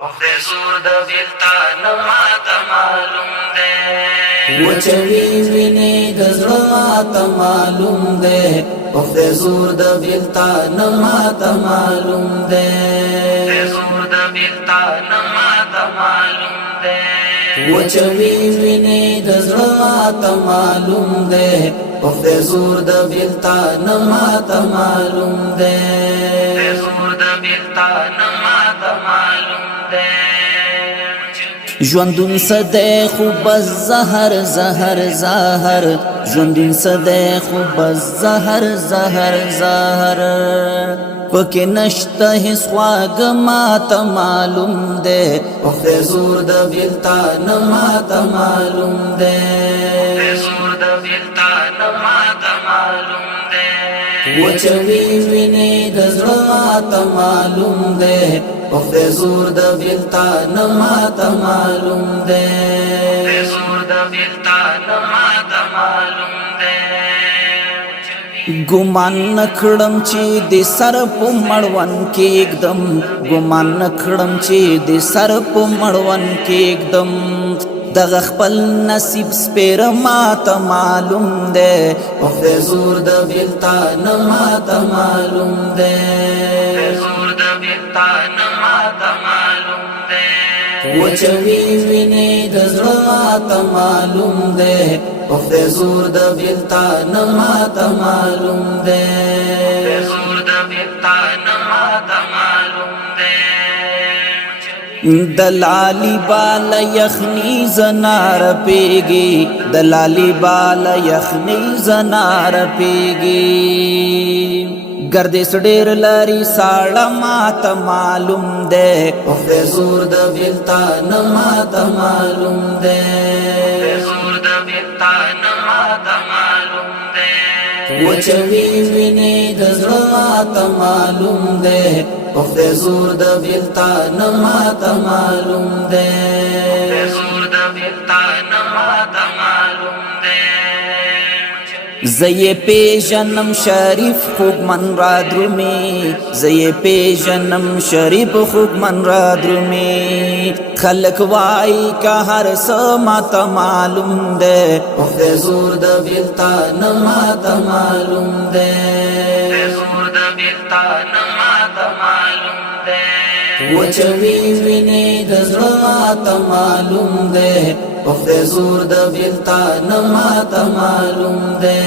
خدای زور د ویلتان ماته معلوم دی وچوي ویني د زړه ماته معلوم دی خدای زور د ویلتان ماته معلوم دی خدای زور د ویلتان ماته معلوم دی وچوي ویني د زړه ماته معلوم دی خدای زور د ویلتان ماته معلوم دی خدای زور د ویلتان ماته معلوم دی ژوندون صدې خو بس زهر زهر زهر ژوندون صدې خو بس زهر زهر زهر پکې نشته هیڅ خواږه ماته معلوم دی خدای زور د ویلتان ماته معلوم دی خدای زور د ویلتان ماته معلوم دی وچوي ویني د زړه ماته معلوم دی خدای زور د ویلتان ماته معلوم دی خدای زور د ویلتان ماته معلوم دی ګمان نکړم چې د سر په مړون کې एकदम ګمان نکړم چې د سر په مړون کې एकदम دغه خپل نصیب سپیر ماته معلوم دی خدای زور د ویلتان ماته معلوم دی خدای زور د ویلتان ماته معلوم دی وچوي ویني د زړه ماته معلوم دی خدای زور د ویلتان ماته معلوم دی خدای زور د ویلتان ماته معلوم دی دلالی بال یخنی زنار پیگی دلالی بال یخنی زنار پیگی گردش ډیر لري ساړه ماته معلوم دی خدای زور د ویلتان ماته معلوم دی خدای زور د ویلتان ماته معلوم دی وچوي ویني د زړه ماته معلوم دی خدای زور د ویلتان ماته معلوم دی خدای زور د ویلتان ماته معلوم دی زی پیژنم شریف خوب من را درومی زی پیژنم شریف خوب من را درومی خلق وائی کا ہر سماتا معلوم دے خدای زور د ویلتان ماتا معلوم دے خدای زور د ویلتان ماته معلوم دی وچوي ویني د زړه ماته معلوم دی خدای زور د ویلتان ماته معلوم دی